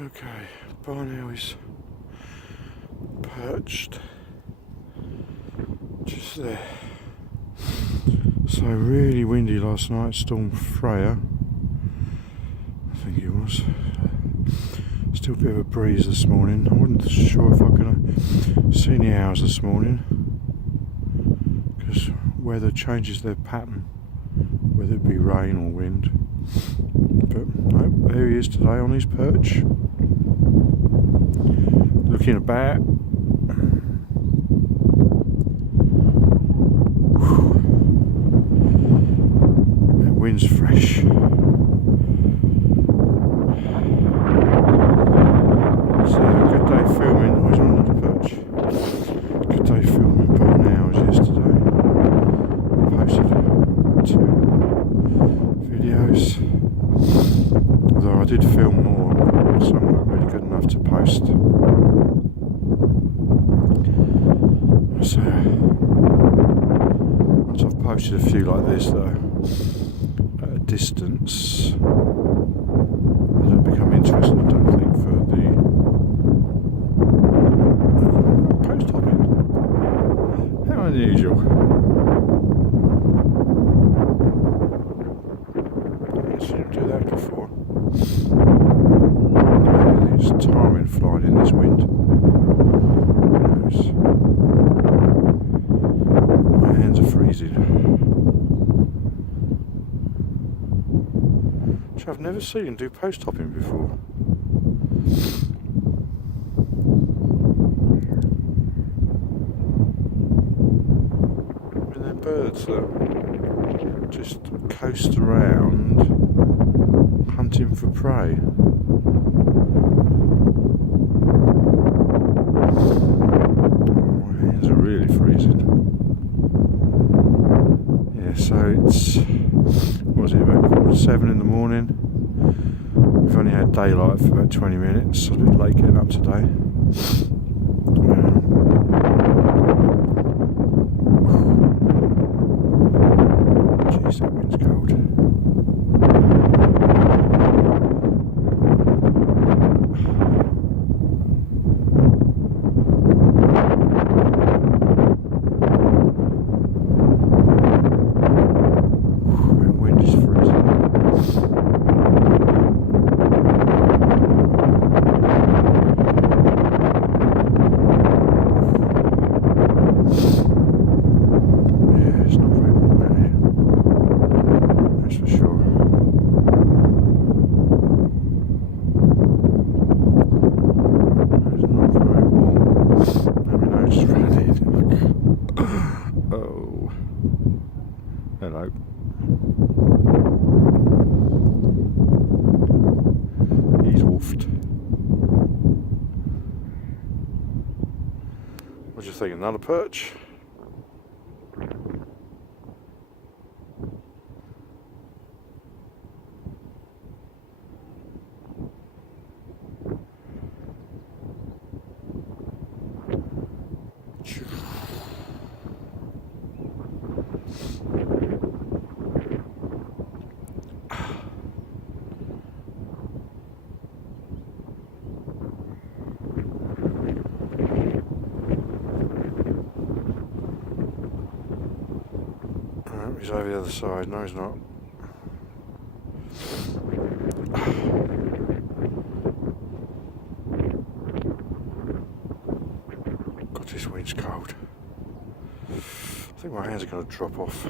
Okay, Barnell is perched just there. So really windy last night, Storm Freya, I think it was. Still a bit of a breeze this morning. I wasn't sure if I'm going to see any owls this morning because weather changes their pattern, whether it be rain or wind. But no, there he is today on his perch, looking about. That wind's fresh. It's a good day filming. I was on another perch. Good day filming barn owls yesterday. I posted 2 videos. Although I did film more, some weren't really good enough to post. So once I've posted a few like this though, at a distance, they don't become interesting, I don't think, for the post hopping. How unusual. I've seen him do that before. Maybe there's tarring flying in this wind. Who knows? My hands are freezing. So I've never seen him do post hopping before. And they're birds that just coast around hunting for prey. My hands are really freezing. Yeah, so it's, what was it, about 7:15 in the morning. We've only had daylight for about 20 minutes. I was a bit late getting up today. Jeez, that wind's cold. That wind is freezing. Yeah, it's not very warm out here, that's for sure. It's not very warm. Let me know, just running. Oh, hello. He's woofed. What do you think? Another perch? He's over the other side. No, he's not. God, this wind's cold. I think my hands are going to drop off.